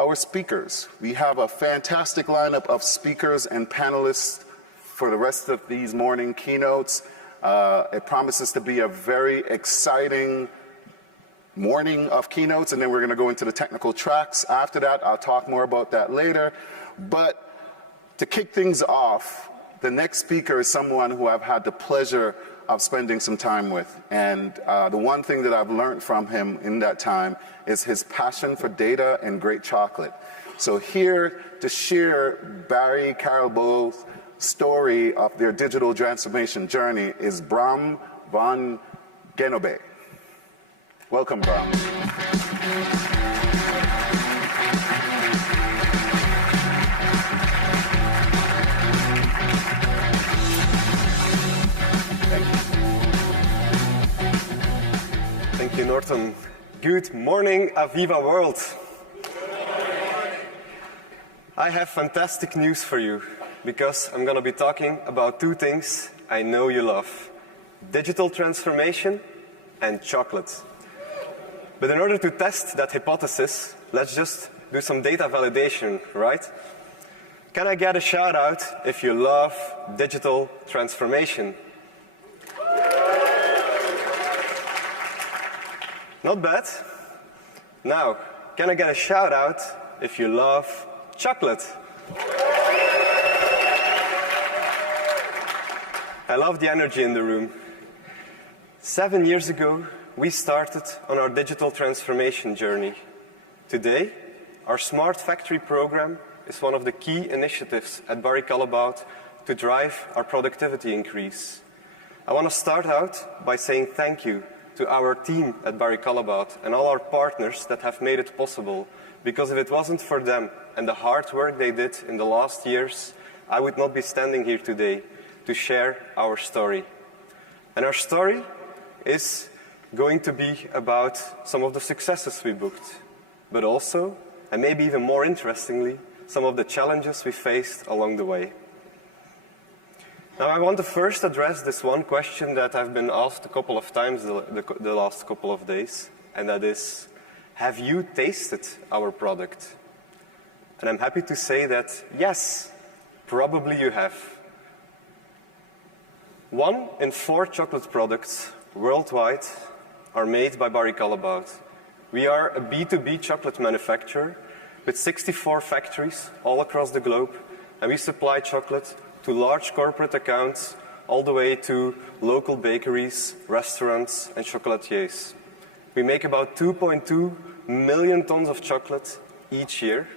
our speakers. We have a fantastic lineup of speakers and panelists for the rest of these morning keynotes. It promises to be a very exciting morning of keynotes, and then we're going to go into the technical tracks. After that, I'll talk more about that later. But to kick things off, the next speaker is someone who I've had the pleasure of spending some time with. And the one thing that I've learned from him in that time is his passion for data and great chocolate. So here to share Barry Callebaut's story of their digital transformation journey is Bram van Genobe. Welcome, Bram. Thank you, Norton. Good morning, Aviva world. I have fantastic news for you, because I'm going to be talking about two things I know you love: digital transformation and chocolate. But in order to test that hypothesis, let's just do some data validation, right? Can I get a shout out if you love digital transformation? Not bad. Now, can I get a shout out if you love chocolate? I love the energy in the room. 7 years ago, we started on our digital transformation journey. Today, our Smart Factory program is one of the key initiatives at Barry Callebaut to drive our productivity increase. I want to start out by saying thank you to our team at Barry Callebaut and all our partners that have made it possible, because if it wasn't for them and the hard work they did in the last years, I would not be standing here today to share our story. And our story is going to be about some of the successes we booked, but also, and maybe even more interestingly, some of the challenges we faced along the way. Now, I want to first address this one question that I've been asked a couple of times the last couple of days, and that is, have you tasted our product? And I'm happy to say that, yes, probably you have. 1 in 4 chocolate products worldwide are made by Barry Callebaut. We are a B2B chocolate manufacturer with 64 factories all across the globe, and we supply chocolate to large corporate accounts all the way to local bakeries, restaurants, and chocolatiers. We make about 2.2 million tons of chocolate each year,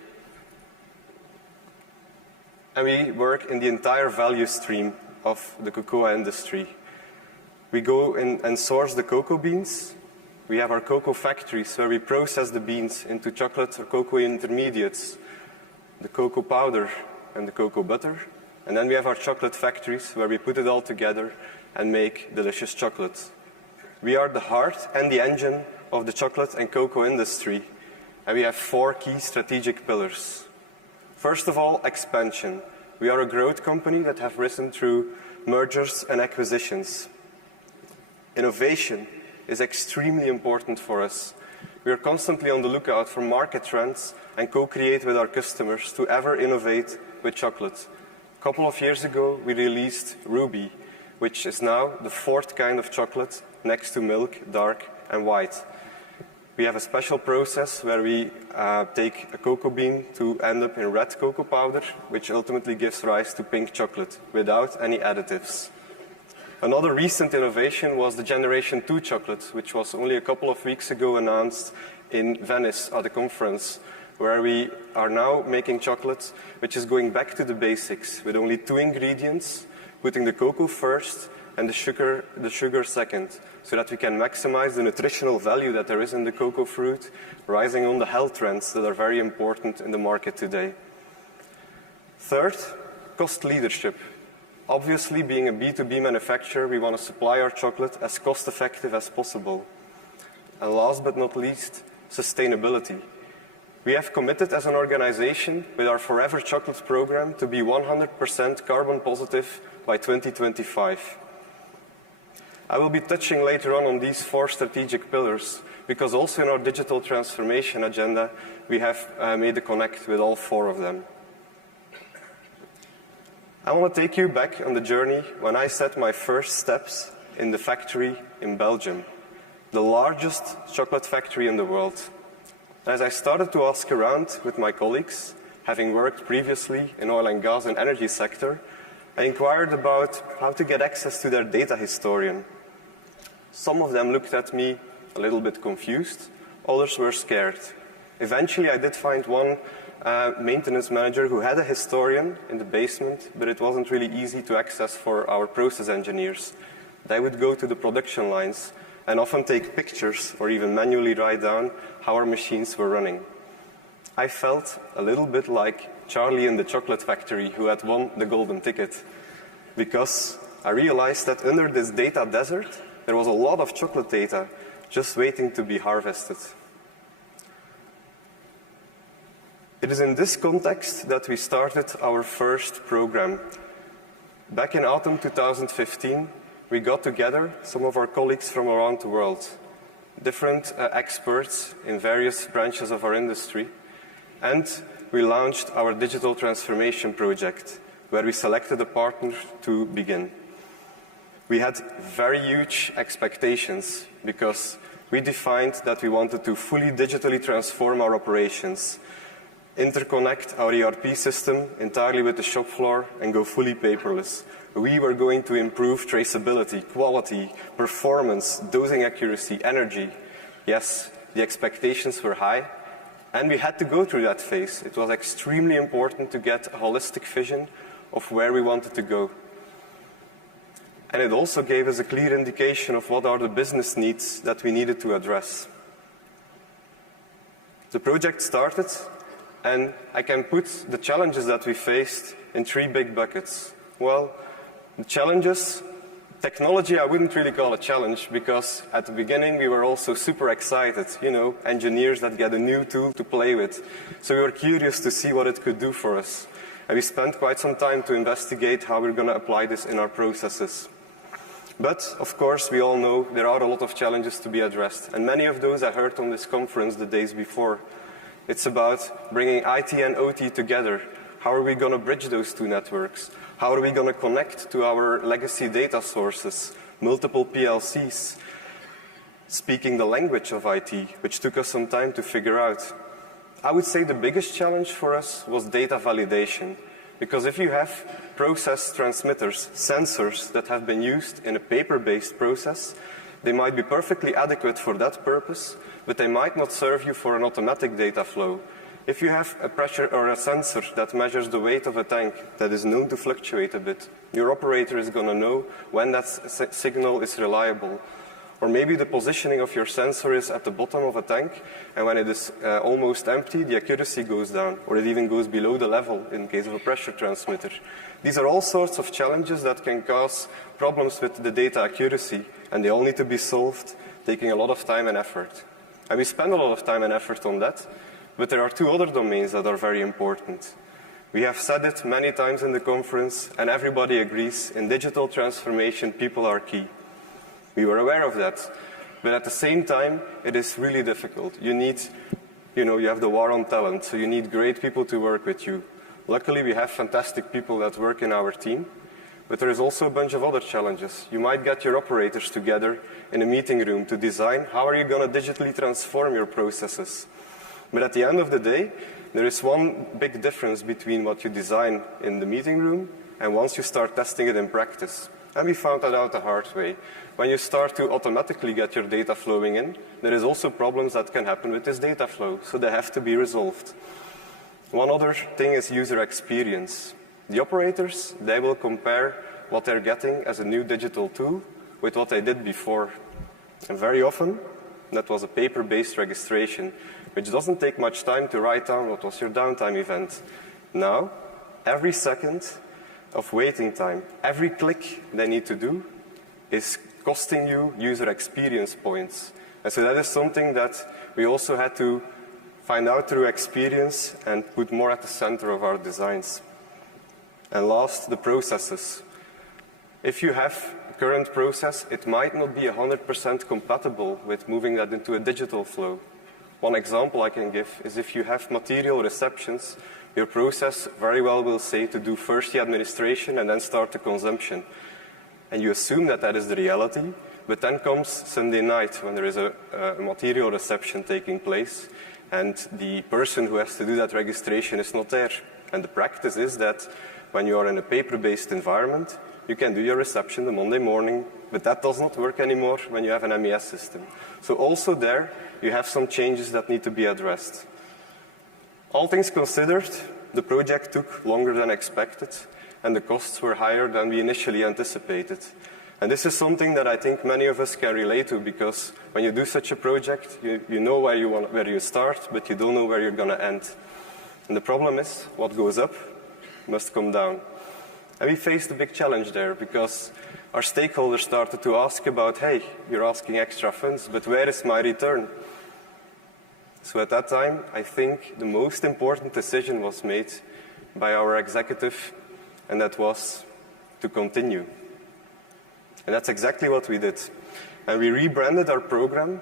and we work in the entire value stream of the cocoa industry. We go in and source the cocoa beans. We have our cocoa factories where we process the beans into chocolate or cocoa intermediates, the cocoa powder and the cocoa butter. And then we have our chocolate factories where we put it all together and make delicious chocolate. We are the heart and the engine of the chocolate and cocoa industry, and we have 4 key strategic pillars. First of all, expansion. We are a growth company that have risen through mergers and acquisitions. Innovation is extremely important for us. We are constantly on the lookout for market trends and co-create with our customers to ever innovate with chocolate. A couple of years ago, we released Ruby, which is now the 4th kind of chocolate next to milk, dark, and white. We have a special process where we take a cocoa bean to end up in red cocoa powder, which ultimately gives rise to pink chocolate without any additives. Another recent innovation was the Generation 2 chocolate, which was only a couple of weeks ago announced in Venice at a conference, where we are now making chocolate which is going back to the basics with only 2 ingredients, putting the cocoa first and the sugar second, so that we can maximize the nutritional value that there is in the cocoa fruit, rising on the health trends that are very important in the market today. Third, cost leadership. Obviously, being a B2B manufacturer, we want to supply our chocolate as cost-effective as possible. And last but not least, sustainability. We have committed as an organization with our Forever Chocolate program to be 100% carbon positive by 2025. I will be touching later on these 4 strategic pillars, because also in our digital transformation agenda, we have made a connect with all 4 of them. I want to take you back on the journey when I set my first steps in the factory in Belgium, the largest chocolate factory in the world. As I started to ask around with my colleagues, having worked previously in oil and gas and energy sector, I inquired about how to get access to their data historian. Some of them looked at me a little bit confused, others were scared. Eventually I did find one maintenance manager who had a historian in the basement, but it wasn't really easy to access for our process engineers. They would go to the production lines and often take pictures or even manually write down how our machines were running. I felt a little bit like Charlie in the chocolate factory who had won the golden ticket, because I realized that under this data desert, there was a lot of chocolate data just waiting to be harvested. It is in this context that we started our first program. Back in autumn 2015, we got together some of our colleagues from around the world, different experts in various branches of our industry, and we launched our digital transformation project, where we selected a partner to begin. We had very huge expectations because we defined that we wanted to fully digitally transform our operations, interconnect our ERP system entirely with the shop floor and go fully paperless. We were going to improve traceability, quality, performance, dosing accuracy, energy. Yes, the expectations were high, and we had to go through that phase. It was extremely important to get a holistic vision of where we wanted to go. And it also gave us a clear indication of what are the business needs that we needed to address. The project started, and I can put the challenges that we faced in 3 big buckets. Well, the challenges, technology I wouldn't really call a challenge, because at the beginning we were also super excited, engineers that get a new tool to play with. So we were curious to see what it could do for us. And we spent quite some time to investigate how we're going to apply this in our processes. But, of course, we all know there are a lot of challenges to be addressed. And many of those I heard on this conference the days before. It's about bringing IT and OT together. How are we going to bridge those 2 networks? How are we going to connect to our legacy data sources, multiple PLCs, speaking the language of IT, which took us some time to figure out. I would say the biggest challenge for us was data validation. Because if you have process transmitters, sensors that have been used in a paper-based process, they might be perfectly adequate for that purpose, but they might not serve you for an automatic data flow. If you have a pressure or a sensor that measures the weight of a tank that is known to fluctuate a bit, your operator is going to know when that signal is reliable. Or maybe the positioning of your sensor is at the bottom of a tank, and when it is almost empty, the accuracy goes down, or it even goes below the level in case of a pressure transmitter. These are all sorts of challenges that can cause problems with the data accuracy, and they all need to be solved, taking a lot of time and effort. And we spend a lot of time and effort on that, but there are 2 other domains that are very important. We have said it many times in the conference, and everybody agrees, in digital transformation, people are key. We were aware of that, but at the same time, it is really difficult. You need, you have the war on talent, so you need great people to work with you. Luckily, we have fantastic people that work in our team, but there is also a bunch of other challenges. You might get your operators together in a meeting room to design how are you going to digitally transform your processes. But at the end of the day, there is one big difference between what you design in the meeting room and once you start testing it in practice. And we found that out the hard way. When you start to automatically get your data flowing in, there is also problems that can happen with this data flow, so they have to be resolved. One other thing is user experience. The operators, they will compare what they're getting as a new digital tool with what they did before. And very often, that was a paper-based registration, which doesn't take much time to write down what was your downtime event. Now, every second of waiting time, every click they need to do is costing you user experience points. And so that is something that we also had to find out through experience and put more at the center of our designs. And last, the processes. If you have current process, it might not be 100% compatible with moving that into a digital flow. One example I can give is if you have material receptions, your process very well will say to do first the administration and then start the consumption. And you assume that that is the reality, but then comes Sunday night when there is a material reception taking place, and the person who has to do that registration is not there. And the practice is that when you are in a paper-based environment, you can do your reception the Monday morning, but that does not work anymore when you have an MES system. So also there, you have some changes that need to be addressed. All things considered, the project took longer than expected, and the costs were higher than we initially anticipated. And this is something that I think many of us can relate to, because when you do such a project, you know where you start, but you don't know where you're going to end. And the problem is, what goes up must come down. And we faced a big challenge there, because our stakeholders started to ask about, hey, you're asking extra funds, but where is my return? So at that time, I think the most important decision was made by our executive, and that was to continue. And that's exactly what we did. And we rebranded our program,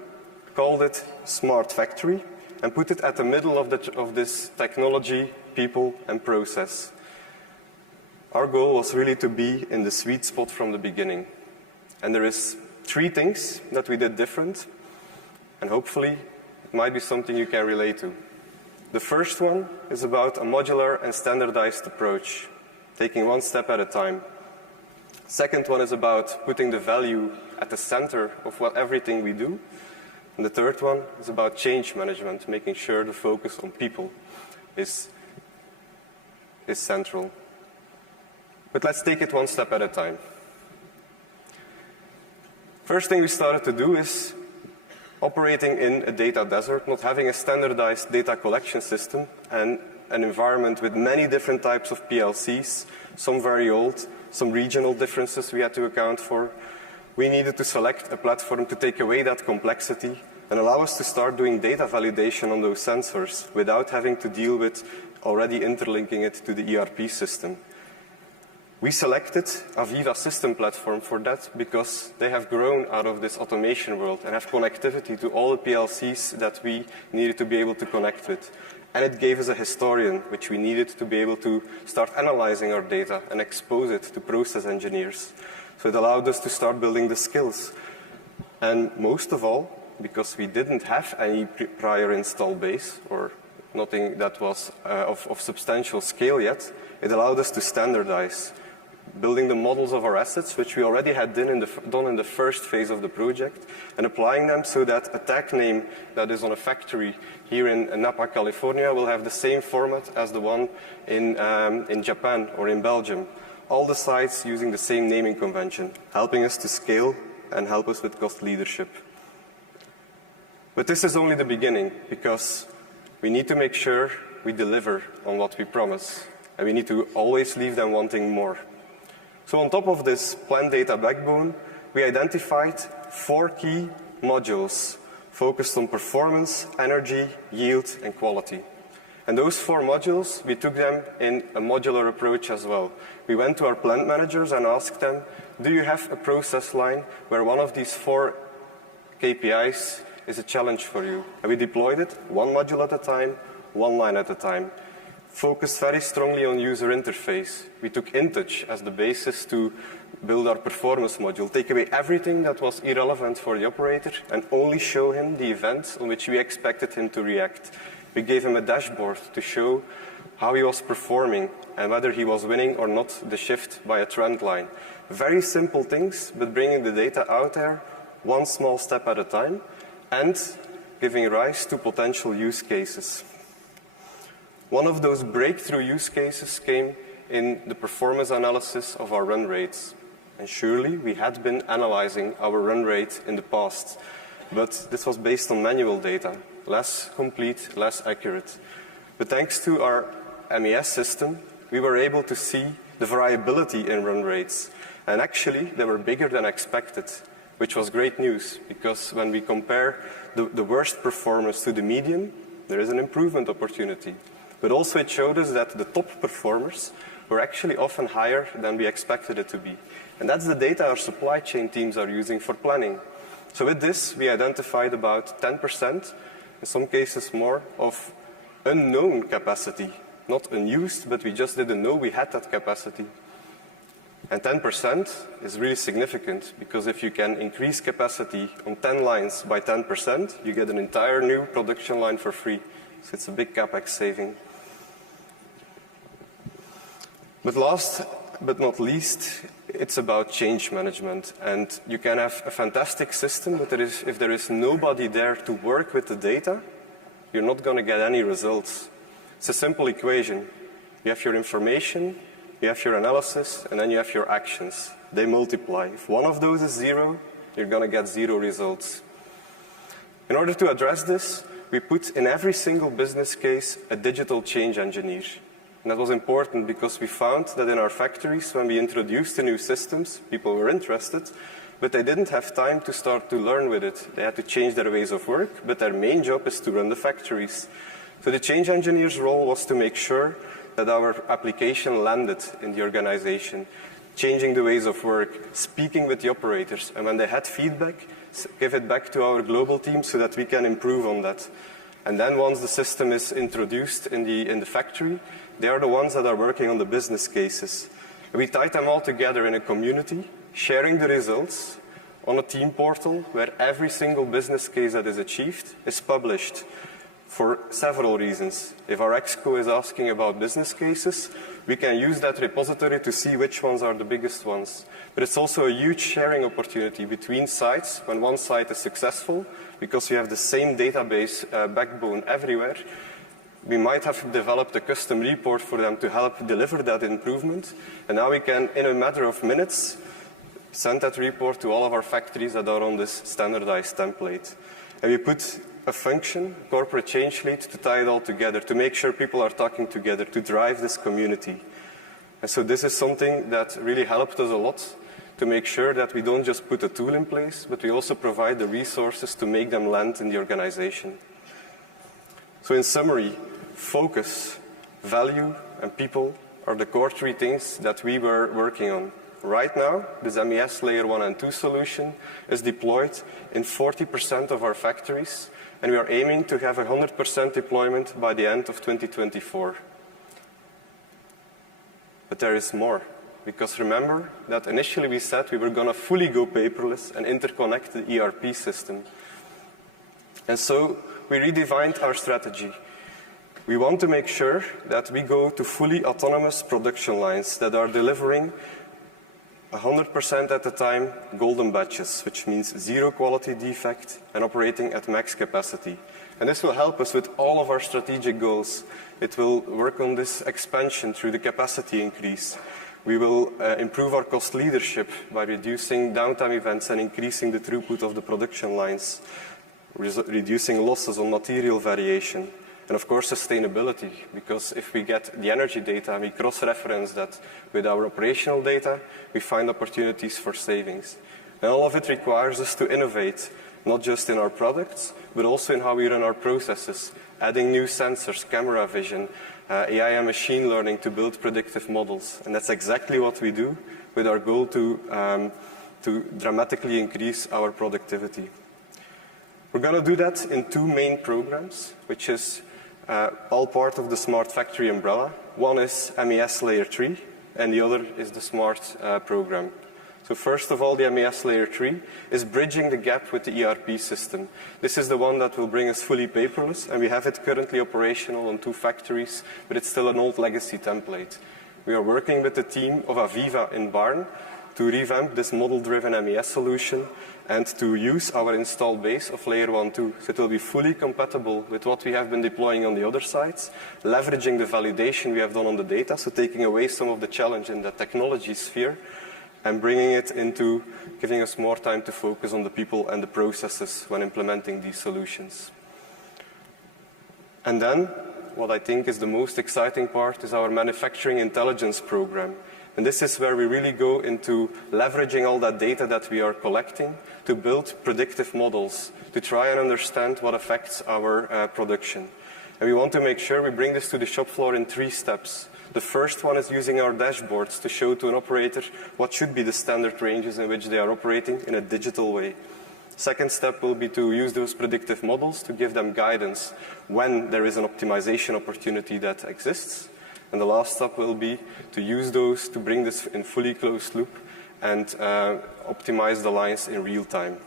called it Smart Factory, and put it at the middle of this technology, people, and process. Our goal was really to be in the sweet spot from the beginning. And there is 3 things that we did different, and hopefully it might be something you can relate to. The first one is about a modular and standardized approach, taking one step at a time. Second one is about putting the value at the center of everything we do. And the third one is about change management, making sure the focus on people is central. But let's take it one step at a time. First thing we started to do is operating in a data desert, not having a standardized data collection system, and an environment with many different types of PLCs, some very old, some regional differences we had to account for. We needed to select a platform to take away that complexity and allow us to start doing data validation on those sensors without having to deal with already interlinking it to the ERP system. We selected Aviva System Platform for that because they have grown out of this automation world and have connectivity to all the PLCs that we needed to be able to connect with. And it gave us a historian, which we needed to be able to start analyzing our data and expose it to process engineers. So it allowed us to start building the skills. And most of all, because we didn't have any prior install base or nothing that was of substantial scale yet, it allowed us to standardize, building the models of our assets, which we already had done in the first phase of the project, and applying them so that a tag name that is on a factory here in Napa, California, will have the same format as the one in Japan or in Belgium. All the sites using the same naming convention, helping us to scale and help us with cost leadership. But this is only the beginning, because we need to make sure we deliver on what we promise, and we need to always leave them wanting more. So on top of this plant data backbone, we identified 4 key modules focused on performance, energy, yield, and quality. And those 4 modules, we took them in a modular approach as well. We went to our plant managers and asked them, do you have a process line where one of these 4 KPIs is a challenge for you? And we deployed it 1 module at a time, 1 line at a time. Focused very strongly on user interface. We took InTouch as the basis to build our performance module, take away everything that was irrelevant for the operator and only show him the events on which we expected him to react. We gave him a dashboard to show how he was performing and whether he was winning or not the shift by a trend line. Very simple things, but bringing the data out there 1 small step at a time and giving rise to potential use cases. One of those breakthrough use cases came in the performance analysis of our run rates. And surely we had been analyzing our run rate in the past, but this was based on manual data, less complete, less accurate. But thanks to our MES system, we were able to see the variability in run rates. And actually, they were bigger than expected, which was great news, because when we compare the worst performers to the median, there is an improvement opportunity. But also it showed us that the top performers were actually often higher than we expected it to be. And that's the data our supply chain teams are using for planning. So with this, we identified about 10%, in some cases more, of unknown capacity. Not unused, but we just didn't know we had that capacity. And 10% is really significant, because if you can increase capacity on 10 lines by 10%, you get an entire new production line for free. So it's a big CapEx saving. But last but not least, it's about change management. And you can have a fantastic system, but if there is nobody there to work with the data, you're not going to get any results. It's a simple equation. You have your information, you have your analysis, and then you have your actions. They multiply. If one of those is 0, you're going to get 0 results. In order to address this, we put in every single business case a digital change engineer. And that was important because we found that in our factories, when we introduced the new systems, people were interested, but they didn't have time to start to learn with it. They had to change their ways of work, but their main job is to run the factories. So the change engineer's role was to make sure that our application landed in the organization, changing the ways of work, speaking with the operators, and when they had feedback, give it back to our global team so that we can improve on that. And then once the system is introduced in the factory, they are the ones that are working on the business cases. We tied them all together in a community, sharing the results on a team portal where every single business case that is achieved is published. For several reasons. If our exco is asking about business cases, we can use that repository to see which ones are the biggest ones. But it's also a huge sharing opportunity between sites when one site is successful, because you have the same database backbone everywhere. We might have developed a custom report for them to help deliver that improvement. And now we can, in a matter of minutes, send that report to all of our factories that are on this standardized template. And we put a function, corporate change lead, to tie it all together, to make sure people are talking together, to drive this community. And so this is something that really helped us a lot to make sure that we don't just put a tool in place, but we also provide the resources to make them land in the organization. So in summary, focus, value, and people are the core 3 things that we were working on. Right now, this MES Layer 1 and 2 solution is deployed in 40% of our factories, and we are aiming to have 100% deployment by the end of 2024. But there is more, because remember that initially we said we were going to fully go paperless and interconnect the ERP system. And so we redefined our strategy. We want to make sure that we go to fully autonomous production lines that are delivering 100% at the time golden batches, which means 0 quality defect and operating at max capacity. And this will help us with all of our strategic goals. It will work on this expansion through the capacity increase. We will improve our cost leadership by reducing downtime events and increasing the throughput of the production lines, reducing losses on material variation. And of course, sustainability, because if we get the energy data and we cross-reference that with our operational data, we find opportunities for savings. And all of it requires us to innovate, not just in our products, but also in how we run our processes, adding new sensors, camera vision, AI and machine learning to build predictive models. And that's exactly what we do with our goal to dramatically increase our productivity. We're going to do that in 2 main programs, which is all part of the Smart Factory umbrella. One is MES Layer 3, and the other is the Smart program. So first of all, the MES Layer 3 is bridging the gap with the ERP system. This is the one that will bring us fully paperless, and we have it currently operational on 2 factories, but it's still an old legacy template. We are working with the team of Aviva in Barn to revamp this model-driven MES solution and to use our installed base of Layer 1 2. So it will be fully compatible with what we have been deploying on the other sites, leveraging the validation we have done on the data, so taking away some of the challenge in the technology sphere and bringing it into giving us more time to focus on the people and the processes when implementing these solutions. And then, what I think is the most exciting part is our manufacturing intelligence program. And this is where we really go into leveraging all that data that we are collecting to build predictive models, to try and understand what affects our production. And we want to make sure we bring this to the shop floor in 3 steps. The first one is using our dashboards to show to an operator what should be the standard ranges in which they are operating in a digital way. Second step will be to use those predictive models to give them guidance when there is an optimization opportunity that exists. And the last step will be to use those to bring this in fully closed loop and optimize the lines in real time.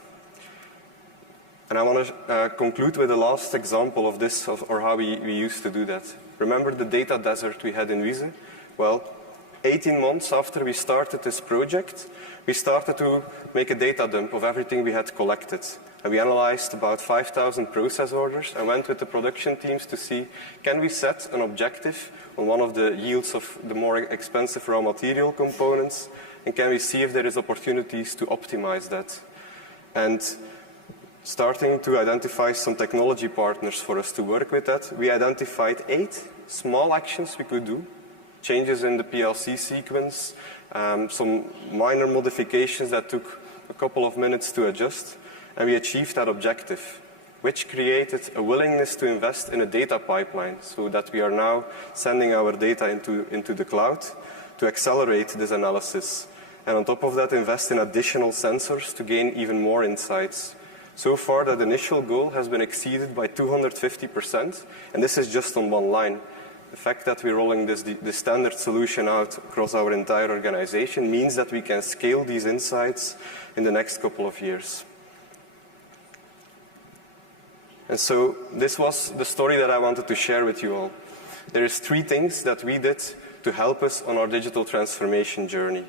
And I want to conclude with the last example of this, or how we used to do that. Remember the data desert we had in Wiese? Well, 18 months after we started this project, we started to make a data dump of everything we had collected. And we analyzed about 5,000 process orders and went with the production teams to see, can we set an objective on one of the yields of the more expensive raw material components, and can we see if there is opportunities to optimize that? And starting to identify some technology partners for us to work with that, we identified 8 small actions we could do. Changes in the PLC sequence, some minor modifications that took a couple of minutes to adjust, and we achieved that objective, which created a willingness to invest in a data pipeline so that we are now sending our data into the cloud to accelerate this analysis. And on top of that, invest in additional sensors to gain even more insights. So far, that initial goal has been exceeded by 250%, and this is just on one line. The fact that we're rolling this standard solution out across our entire organization means that we can scale these insights in the next couple of years. And so this was the story that I wanted to share with you all. There is 3 things that we did to help us on our digital transformation journey.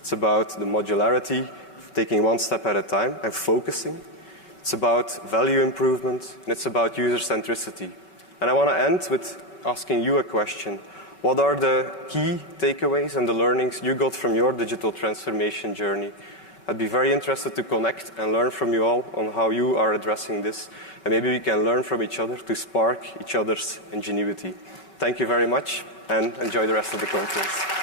It's about the modularity, taking one step at a time and focusing. It's about value improvement, and it's about user centricity. And I want to end with asking you a question. What are the key takeaways and the learnings you got from your digital transformation journey? I'd be very interested to connect and learn from you all on how you are addressing this. And maybe we can learn from each other to spark each other's ingenuity. Thank you very much, and enjoy the rest of the conference.